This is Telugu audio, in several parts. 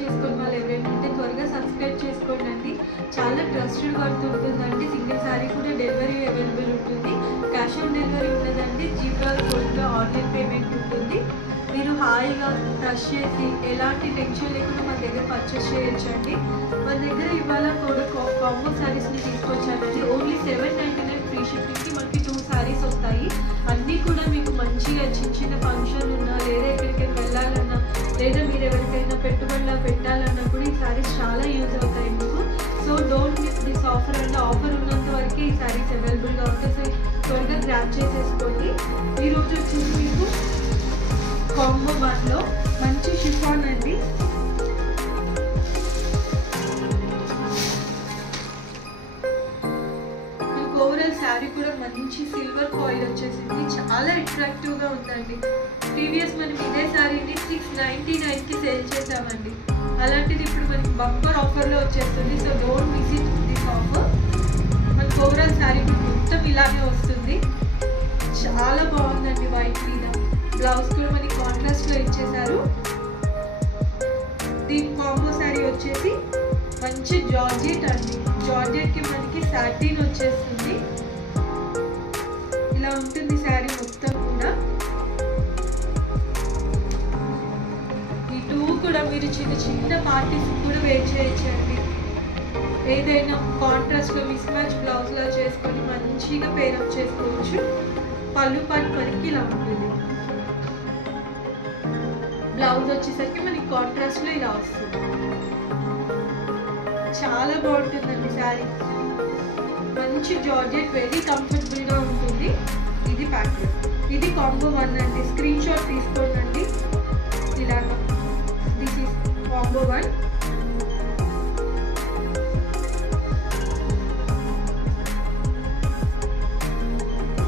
చేసుకొని వాళ్ళు ఎవరైనా ఉంటే త్వరగా సబ్స్క్రైబ్ చేసుకోండి. చాలా ట్రస్టెడ్ వర్త్ ఉంటుందండి. సింగిల్ శారీ కూడా డెలివరీ అవైలబుల్ ఉంటుంది. క్యాష్ ఆన్ డెలివరీ ఉండదండి. జీపే కోడ్లో ఆన్లైన్ పేమెంట్ ఉంటుంది. మీరు హాయిగా ట్రస్ట్ చేసి ఎలాంటి టెన్షన్ లేకుండా మన దగ్గర పర్చేస్ చేయొచ్చండి. మన దగ్గర ఇవాళ కూడా కాంబో శారీస్ని తీసుకొచ్చానండి. ఓన్లీ 799 ఫ్రీ షిప్పింగ్కి మనకి 2 శారీస్ వస్తాయి. అన్నీ కూడా మీకు మంచిగా చిన్న చిన్న ఫంక్షన్ ఉన్నా లేదా ఎక్కడికైనా వెళ్ళాలన్నా లేదా మీరు ఎవరికైనా పెట్టుబడిలా పెట్టాలన్నా కూడా ఈ శారీస్ చాలా యూజ్ అవుతాయి మీకు. So don't miss this offer అండి. ఆఫర్ ఉన్నంత వరకే ఈ శారీస్ అవైలబుల్గా ఉంటాయి. సో త్వరగా గ్రాప్ చేసేసుకోండి. ఈరోజు వచ్చేసి మీకు కాంబో 1లో మంచి షిఫాన్ అండి. మీకు ఓవరాల్ శారీ కూడా మంచి సిల్వర్ ఫాయిల్ వచ్చేసింది. చాలా అట్రాక్టివ్గా ఉందండి. ప్రీవియస్ మనం ఇదే శారీని 699కి సేల్ చేసామండి. అలాంటిది ఇప్పుడు మనకి బంపర్ ఆఫర్లో వచ్చేస్తుంది. So don't miss it this offer. మనకు ఓవరాల్ శారీ మొత్తం ఇలానే వస్తుంది. చాలా బాగుందండి. వైట్ మీద బ్లౌజ్ కూడా మనకి కాంట్రాస్ట్లో ఇచ్చేసారు. దీని కాంబో శారీ వచ్చేసి మంచి జార్జెట్ అండి. జార్జెట్కి మనకి సాటిన్ వచ్చేస్తుంది. ఇలా ఉంటుంది శారీ మొత్తం కూడా. ఈ 2 కూడా మీరు చిన్న చిన్న పార్టీస్ కూడా వేర్ చేయొచ్చండి. ఏదైనా కాంట్రాస్ట్లో మిస్ మ్యాచ్ బ్లౌజ్లా చేసుకొని మంచిగా పేరప్ చేసుకోవచ్చు. పళ్ళు పాటు మనకి ఇలా ఉంటుంది. బ్లౌజ్ వచ్చేసరికి మనకి కాంట్రాస్ట్లో ఇలా వస్తుంది. చాలా బాగుంటుందండి శారీ. మంచి జార్జెట్, వెరీ కంఫర్టబుల్గా ఉంటుంది. ఇది ప్యాటర్న్. ఇది కాంబో 1 అండి. స్క్రీన్ షాట్ తీసుకోండి. ఇలాగా this is combo 1.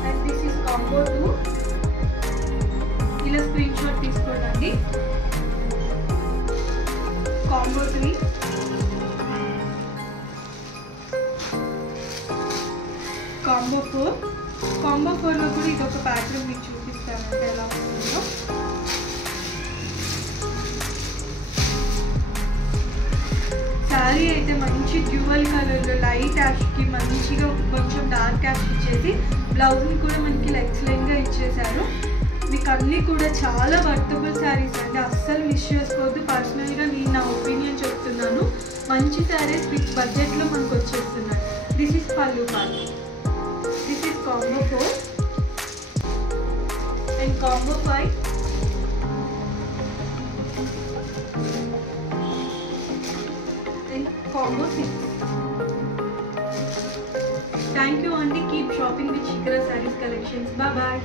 And this is combo 2. ఇలా స్క్రీన్ షాట్ తీసుకోండి. కాంబో 3. కాంబో 4. కాంబో 4లో కూడా ఇదొక ప్యాటర్న్ మీకు చూపిస్తానంటే ఎలా వస్తుందో. శారీ అయితే మంచి డ్యూవల్ కలర్లో లైట్ యాష్కి మంచిగా కొంచెం డార్క్ యాష్ ఇచ్చేసి బ్లౌజ్ని కూడా మనకి ఎక్సలెంట్గా ఇచ్చేసారు. మీకు అన్నీ కూడా చాలా వర్తబుల్ శారీస్ అండి. అస్సలు మిస్ చేసుకోవద్దు. పర్సనల్గా నేను నా ఒపీనియన్ చెప్తున్నాను. మంచి శారీస్ ఫిక్స్ బడ్జెట్లో మనకు వచ్చేస్తున్నాయి. దిస్ ఈస్ పల్లు part. This is combo 4 and combo 5. And combo 6. Thank you అండి. కీప్ షాపింగ్ విత్ శిఖర శారీస్ కలెక్షన్స్. Bye bye.